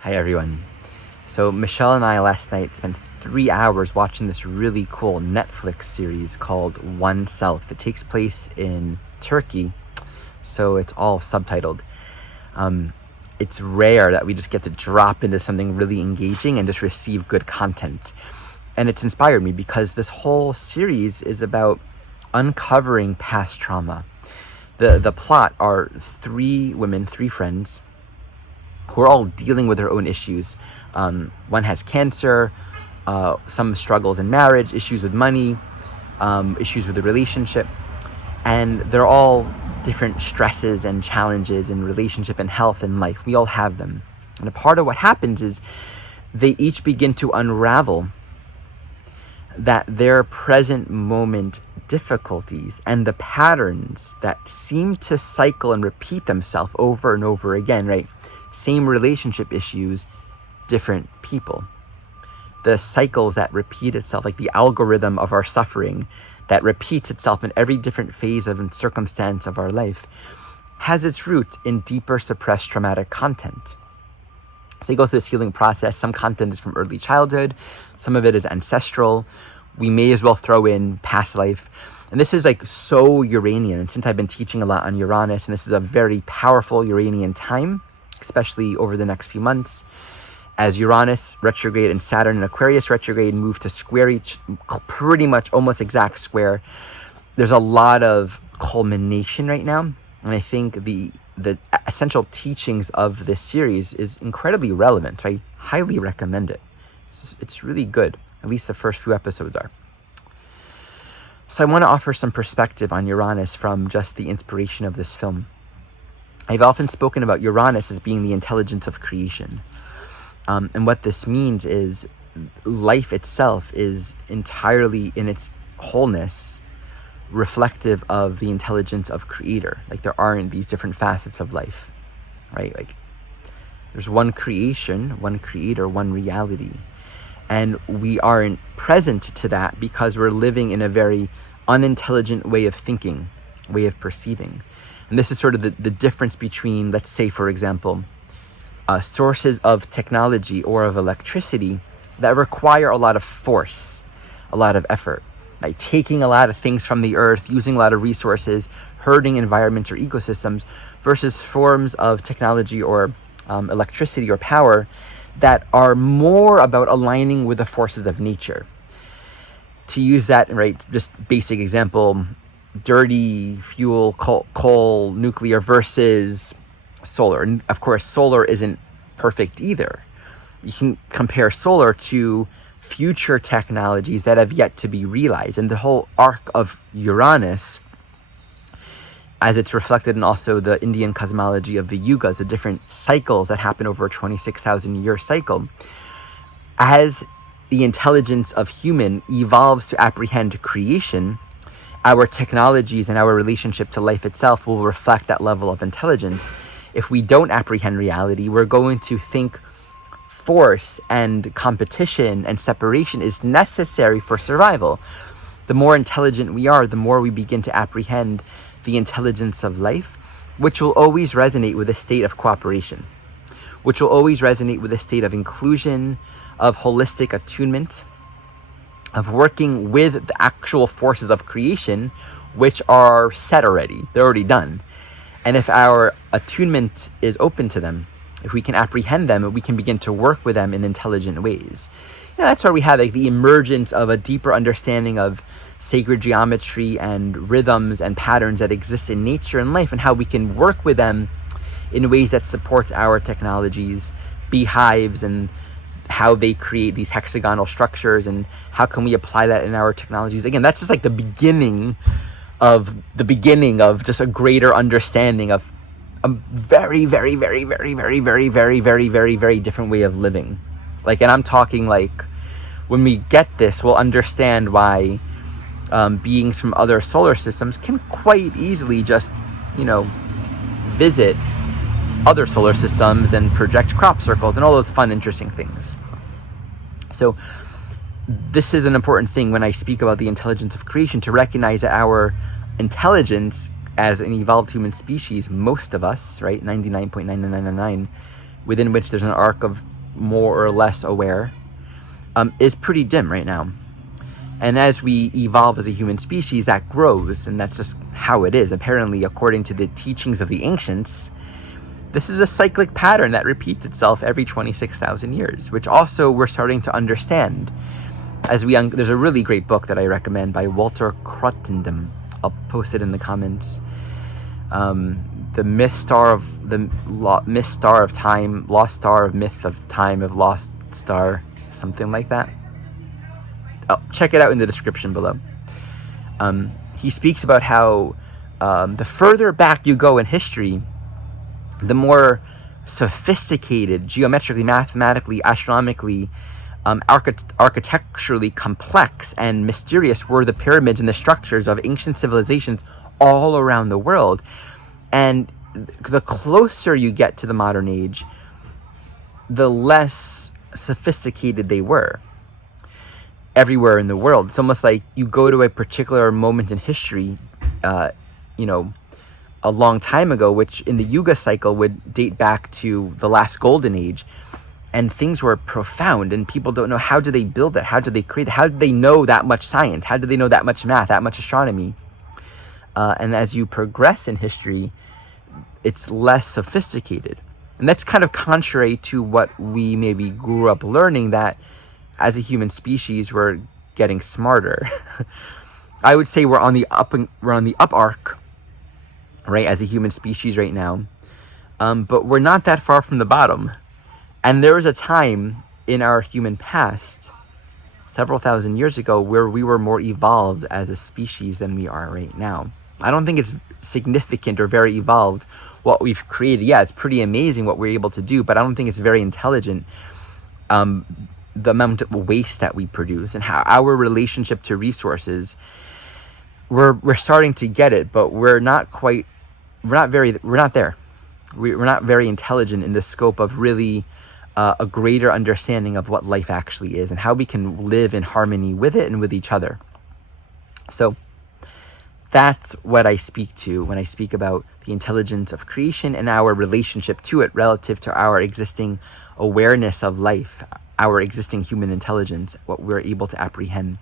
Hi everyone. So Michelle and I last night spent 3 hours watching this really cool Netflix series called One Self. It takes place in Turkey, so it's all subtitled. It's rare that we just get to drop into something really engaging and just receive good content. And it's inspired me because this whole series is about uncovering past trauma. The plot are three women, three friends, who are all dealing with their own issues. One has cancer, some struggles in marriage, issues with money, issues with the relationship, and they're all different stresses and challenges in relationship and health and life. We all have them. And a part of what happens is they each begin to unravel that their present moment difficulties and the patterns that seem to cycle and repeat themselves over and over again, right? Same relationship issues, different people. The cycles that repeat itself, like the algorithm of our suffering that repeats itself in every different phase of and circumstance of our life, has its roots in deeper suppressed traumatic content. So you go through this healing process. Some content is from early childhood, some of it is ancestral. We may as well throw in past life. And this is like so Uranian. And since I've been teaching a lot on Uranus, and this is a very powerful Uranian time, especially over the next few months, as Uranus retrograde and Saturn in Aquarius retrograde move to square each, pretty much almost exact square. There's a lot of culmination right now. And I think the essential teachings of this series is incredibly relevant. I highly recommend it. It's really good. At least the first few episodes are. So I want to offer some perspective on Uranus from just the inspiration of this film. I've often spoken about Uranus as being the intelligence of creation. And what this means is life itself is entirely in its wholeness reflective of the intelligence of creator. Like there aren't these different facets of life, right? Like there's one creation, one creator, one reality. And we aren't present to that because we're living in a very unintelligent way of thinking, way of perceiving. And this is sort of the difference between, let's say, for example, sources of technology or of electricity that require a lot of force, a lot of effort, like taking a lot of things from the earth, using a lot of resources, hurting environments or ecosystems, versus forms of technology or electricity or power that are more about aligning with the forces of nature. To use that, right, just basic example, dirty fuel, coal, nuclear versus solar. And of course, solar isn't perfect either. You can compare solar to future technologies that have yet to be realized. And the whole arc of Uranus, as it's reflected in also the Indian cosmology of the yugas, the different cycles that happen over a 26,000 year cycle, as the intelligence of human evolves to apprehend creation, our technologies and our relationship to life itself will reflect that level of intelligence. If we don't apprehend reality, we're going to think force and competition and separation is necessary for survival. The more intelligent we are, the more we begin to apprehend the intelligence of life, which will always resonate with a state of cooperation, which will always resonate with a state of inclusion, of holistic attunement, of working with the actual forces of creation, which are set already. They're already done. And if our attunement is open to them, if we can apprehend them, we can begin to work with them in intelligent ways. That's where we have like the emergence of a deeper understanding of sacred geometry and rhythms and patterns that exist in nature and life, and how we can work with them in ways that support our technologies, beehives, and how they create these hexagonal structures, and how can we apply that in our technologies. Again, that's just like the beginning of just a greater understanding of a very, very, very, very, very, very, very, very, very, very different way of living. Like, and I'm talking like, when we get this, we'll understand why beings from other solar systems can quite easily just, visit other solar systems and project crop circles and all those fun, interesting things. So this is an important thing when I speak about the intelligence of creation, to recognize that our intelligence as an evolved human species, most of us, right, 99.9999, within which there's an arc of more or less aware, is pretty dim right now. And as we evolve as a human species, that grows, and that's just how it is. Apparently, according to the teachings of the ancients, this is a cyclic pattern that repeats itself every 26,000 years, which also we're starting to understand. There's a really great book that I recommend by Walter Cruttenden. I'll post it in the comments. The Myth Star of Time, Lost Star of Myth of Time of Lost Star, something like that. Check it out in the description below. He speaks about how the further back you go in history, the more sophisticated, geometrically, mathematically, astronomically, architecturally complex and mysterious were the pyramids and the structures of ancient civilizations all around the world. And the closer you get to the modern age, the less sophisticated they were everywhere in the world. It's almost like you go to a particular moment in history, a long time ago, which in the Yuga cycle would date back to the last golden age, and things were profound, and people don't know, how do they build it? How do they create it? How do they know that much science? How do they know that much math, that much astronomy? And as you progress in history, it's less sophisticated. And that's kind of contrary to what we maybe grew up learning, that as a human species, we're getting smarter. I would say we're on the up arc, right, as a human species right now. But we're not that far from the bottom. And there was a time in our human past, several thousand years ago, where we were more evolved as a species than we are right now. I don't think it's significant or very evolved what we've created. Yeah, it's pretty amazing what we're able to do, but I don't think it's very intelligent. The amount of waste that we produce and how our relationship to resources, we're starting to get it, but we're not there. We're not very intelligent in the scope of really a greater understanding of what life actually is and how we can live in harmony with it and with each other. So that's what I speak to when I speak about the intelligence of creation and our relationship to it relative to our existing awareness of life, our existing human intelligence, what we're able to apprehend.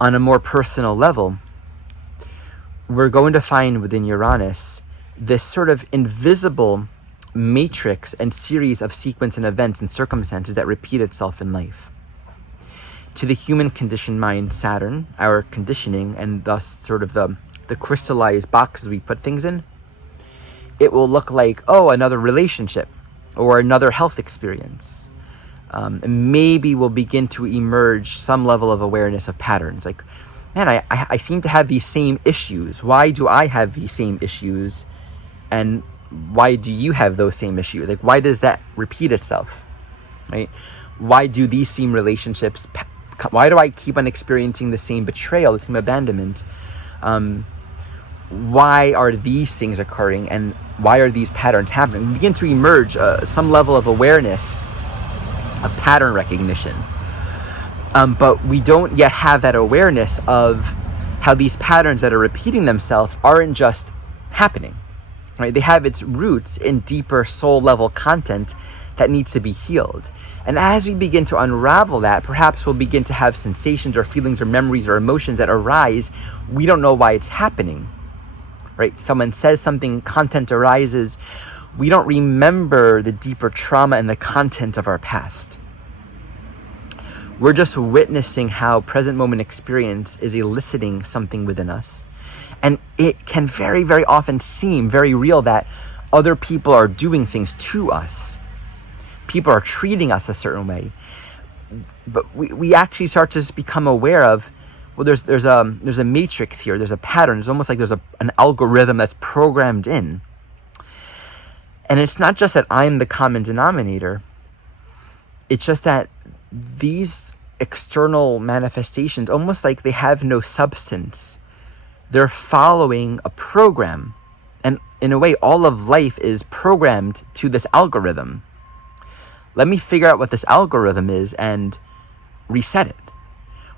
On a more personal level, we're going to find within Uranus this sort of invisible matrix and series of sequence and events and circumstances that repeat itself in life. To the human conditioned mind, Saturn, our conditioning, and thus sort of the crystallized boxes we put things in, it will look like, another relationship or another health experience. And maybe we'll begin to emerge some level of awareness of patterns. Like, man, I seem to have these same issues. Why do I have these same issues? And why do you have those same issues? Like, why does that repeat itself, right? Why do these same relationships, why do I keep on experiencing the same betrayal, the same abandonment? Why are these things occurring, and why are these patterns happening? We begin to emerge some level of awareness, of pattern recognition. But we don't yet have that awareness of how these patterns that are repeating themselves aren't just happening, right? They have its roots in deeper soul level content that needs to be healed. And as we begin to unravel that, perhaps we'll begin to have sensations or feelings or memories or emotions that arise. We don't know why it's happening, right? Someone says something, content arises. We don't remember the deeper trauma and the content of our past. We're just witnessing how present moment experience is eliciting something within us. And it can very, very often seem very real that other people are doing things to us. People are treating us a certain way. But we actually start to just become aware of, well, there's a matrix here, there's a pattern, it's almost like there's an algorithm that's programmed in. And it's not just that I'm the common denominator, it's just that these external manifestations, almost like they have no substance. They're following a program. And in a way, all of life is programmed to this algorithm. Let me figure out what this algorithm is and reset it.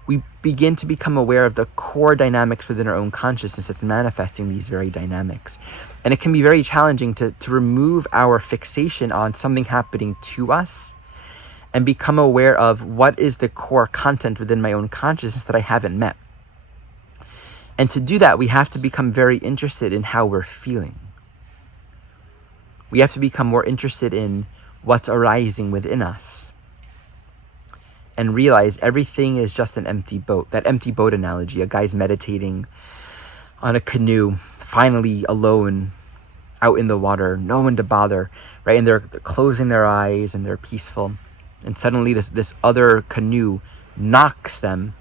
we begin to become aware of the core dynamics within our own consciousness that's manifesting these very dynamics. And it can be very challenging to remove our fixation on something happening to us and become aware of what is the core content within my own consciousness that I haven't met. And to do that, we have to become very interested in how we're feeling. We have to become more interested in what's arising within us and realize everything is just an empty boat. That empty boat analogy, a guy's meditating on a canoe, finally alone, out in the water, no one to bother, right? And they're closing their eyes and they're peaceful. And suddenly this other canoe knocks them.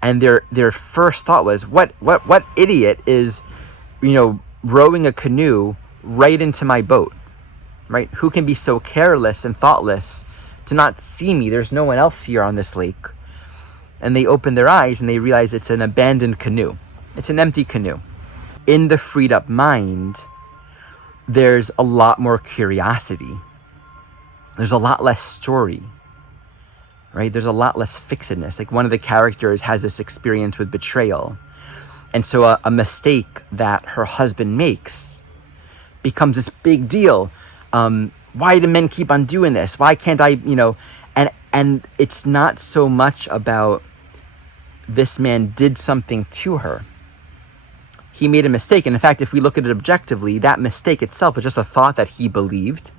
And their first thought was, what idiot is, rowing a canoe right into my boat, right? Who can be so careless and thoughtless to not see me? There's no one else here on this lake. And they open their eyes and they realize it's an abandoned canoe. It's an empty canoe. In the freed up mind, there's a lot more curiosity. There's a lot less story, right? There's a lot less fixedness. Like one of the characters has this experience with betrayal. And so a mistake that her husband makes becomes this big deal. Why do men keep on doing this? Why can't I, and it's not so much about this man did something to her. He made a mistake. And in fact, if we look at it objectively, that mistake itself is just a thought that he believed,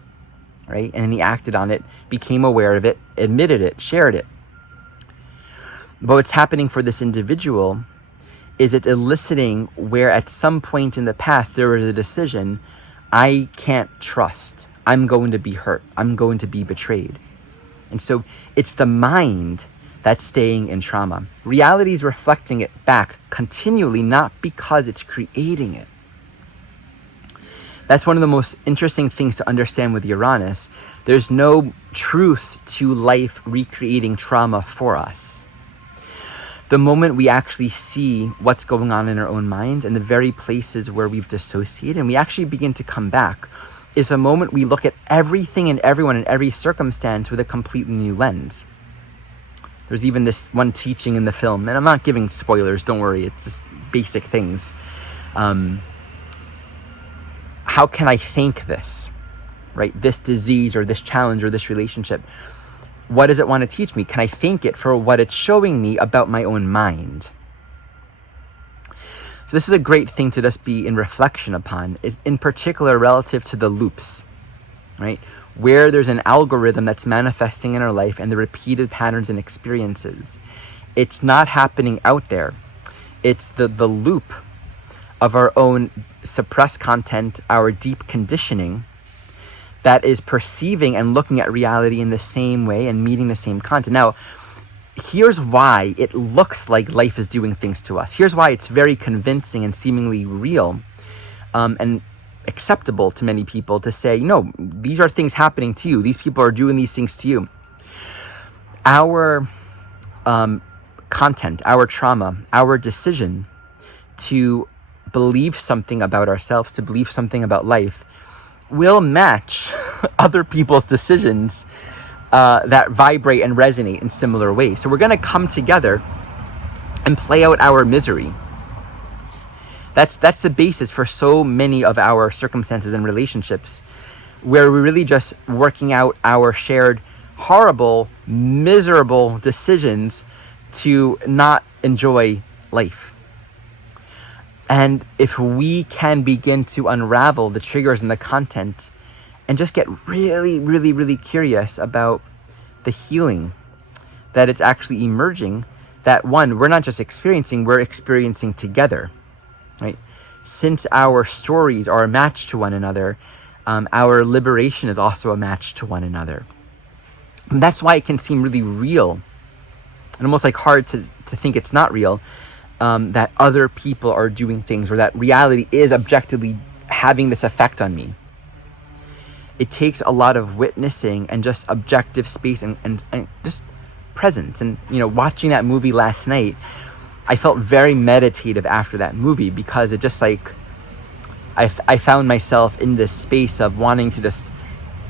right? And he acted on it, became aware of it, admitted it, shared it. But what's happening for this individual is it's eliciting where at some point in the past there was a decision, I can't trust. I'm going to be hurt. I'm going to be betrayed. And so it's the mind that's staying in trauma. Reality is reflecting it back continually, not because it's creating it. That's one of the most interesting things to understand with Uranus. There's no truth to life recreating trauma for us. The moment we actually see what's going on in our own mind and the very places where we've dissociated and we actually begin to come back is the moment we look at everything and everyone and every circumstance with a completely new lens. There's even this one teaching in the film, and I'm not giving spoilers, don't worry, it's just basic things. How can I thank this, right? This disease or this challenge or this relationship. What does it want to teach me? Can I thank it for what it's showing me about my own mind? So this is a great thing to just be in reflection upon, is in particular relative to the loops, right? Where there's an algorithm that's manifesting in our life and the repeated patterns and experiences. It's not happening out there. It's the loop of our own suppressed content, our deep conditioning, that is perceiving and looking at reality in the same way and meeting the same content. Now, here's why it looks like life is doing things to us. Here's why it's very convincing and seemingly real and acceptable to many people to say, these are things happening to you. These people are doing these things to you. Our content, our trauma, our decision to believe something about ourselves, to believe something about life, will match other people's decisions that vibrate and resonate in similar ways. So we're going to come together and play out our misery. That's the basis for so many of our circumstances and relationships, where we're really just working out our shared horrible, miserable decisions to not enjoy life. And if we can begin to unravel the triggers and the content and just get really, really, really curious about the healing that is actually emerging, that one, we're not just experiencing, we're experiencing together, right? Since our stories are a match to one another, our liberation is also a match to one another. And that's why it can seem really real and almost like hard to think it's not real. That other people are doing things, or that reality is objectively having this effect on me. It takes a lot of witnessing and just objective space and just presence. And, watching that movie last night, I felt very meditative after that movie, because it just like, I found myself in this space of wanting to just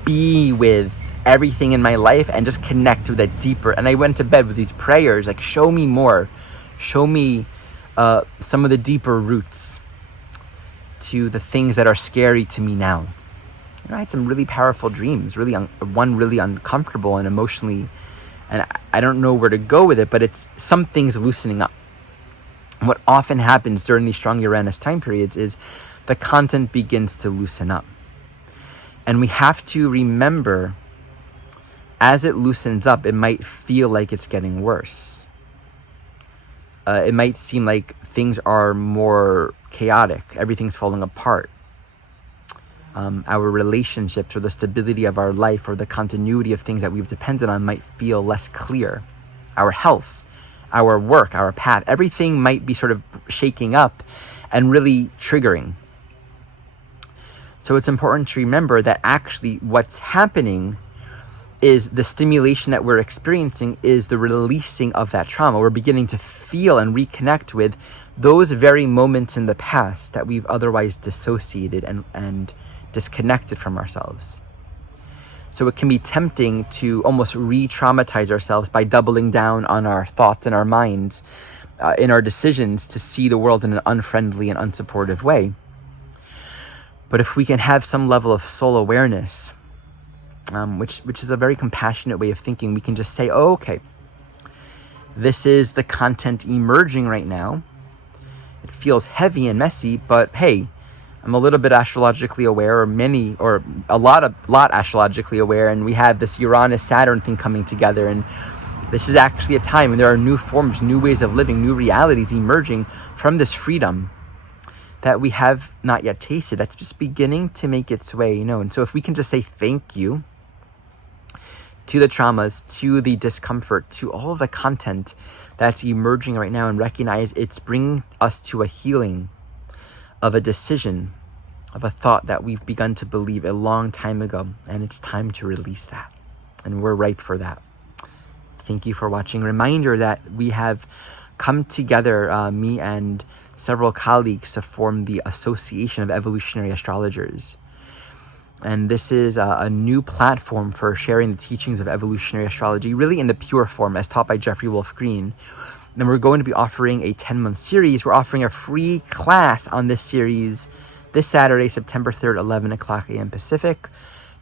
be with everything in my life and just connect with it deeper. And I went to bed with these prayers, like, show me more, show me some of the deeper roots to the things that are scary to me now. You know, I had some really powerful dreams, one really uncomfortable and emotionally, and I don't know where to go with it, but it's some things loosening up. And what often happens during these strong Uranus time periods is the content begins to loosen up. And we have to remember, as it loosens up, it might feel like it's getting worse. It might seem like things are more chaotic, everything's falling apart. Our relationships or the stability of our life or the continuity of things that we've depended on might feel less clear. Our health, our work, our path, everything might be sort of shaking up and really triggering. So it's important to remember that actually what's happening is the stimulation that we're experiencing is the releasing of that trauma. We're beginning to feel and reconnect with those very moments in the past that we've otherwise dissociated and disconnected from ourselves. So it can be tempting to almost re-traumatize ourselves by doubling down on our thoughts and our minds, in our decisions to see the world in an unfriendly and unsupportive way. But if we can have some level of soul awareness, which is a very compassionate way of thinking, we can just say, oh, okay, this is the content emerging right now. It feels heavy and messy, but hey, I'm a little bit astrologically aware, or a lot astrologically aware, and we have this Uranus-Saturn thing coming together, and this is actually a time when there are new forms, new ways of living, new realities emerging from this freedom that we have not yet tasted. That's just beginning to make its way known. So if we can just say thank you to the traumas, to the discomfort, to all of the content that's emerging right now, and recognize it's bringing us to a healing of a decision, of a thought that we've begun to believe a long time ago, and it's time to release that, and we're ripe for that. Thank you for watching. Reminder that we have come together, me and several colleagues, to form the Association of Evolutionary Astrologers. And this is a new platform for sharing the teachings of evolutionary astrology, really in the pure form as taught by Jeffrey Wolf Green. And we're going to be offering a 10-month series. We're offering a free class on this series this Saturday, September 3rd, 11 o'clock a.m. Pacific.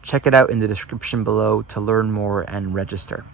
Check it out in the description below to learn more and register.